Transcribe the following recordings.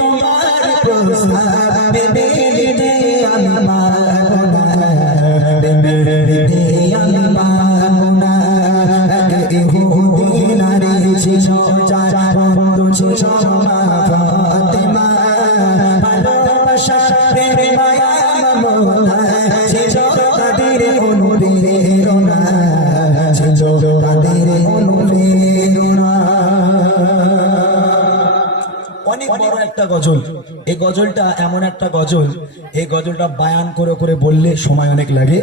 তোমার প্রস্তাব মেনে আমি মাগনা আমি মাগনা ইহুদি নারী ছিল যার বন্ধু ছিল মা ফাতেমা ভালোবাসা প্রেমে মায়া মমতা ছিল তাদের অনুপ্রেরণা ছিল তাদের অনুপ্রেরণা। অনেক বড় একটা গজল, এই গজলটা এমন একটা গজল, এই গজলটা বায়ান করে করে বললে সময় অনেক লাগে,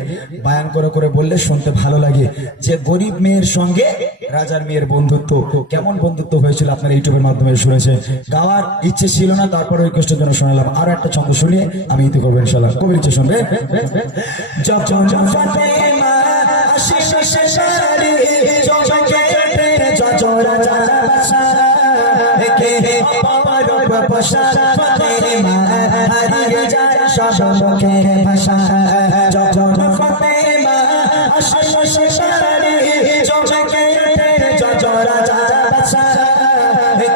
বায়ান করে করে বললে শুনতে ভালো লাগে। যে গরিব মেয়ের সঙ্গে রাজার মেয়ের বন্ধুত্ব, কেমন বন্ধুত্ব হয়েছিল আপনারা ইউটিউবের মাধ্যমে শুনেছেন। গাওয়ার ইচ্ছে ছিল না, তারপর ওই কষ্টের জন্য শোনালাম। আরো একটা ছন্দ শুনিয়ে আমি ইতি করবো ইনশাল্লাহ। কবির ইচ্ছে শুনবে। যখন ফাতেমা আসে শেষারি চোখে জজরা জালাবাসা কে অপর প্রপশা ফাতেমা হারিয়ে যায় সব মুখের ভাষা। যখন ফাতেমা আসে শেষারি চোখে জজরা জালাবাসা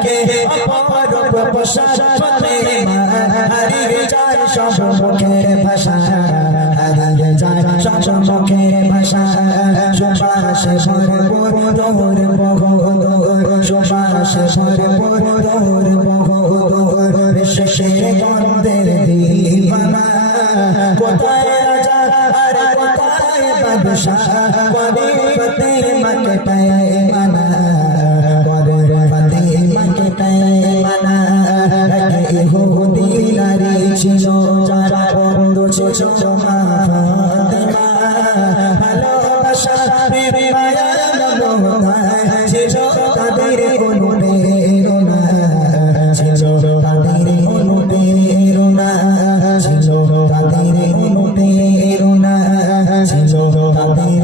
কে অপর প্রপশা ফাতেমা হারিয়ে যায় সব মুখের ভাষা। হারিয়ে যায় সব মুখের ভাষা। সুবাসে ভরপুর তোর বগদর, সুবাসে ভরপুর তোর বগদর, শেষের গন্ধের দিবানা। কোথায় রাজা আর কোথায় বাদশাহ, করে ফাতেমাকে পেমানা, করে ফাতেমাকে পেমানা। ইহুদি নারী ছিল যার বন্ধু ছিল মা ফাতেমা ভালোবাসা প্রেমে মায়া মমতা ছিল তাদের অনুপ্রেরণা, ছিল তাদের অনুপ্রেরণা, ছিল তাদের অনুপ্রেরণা, ছিল তাদের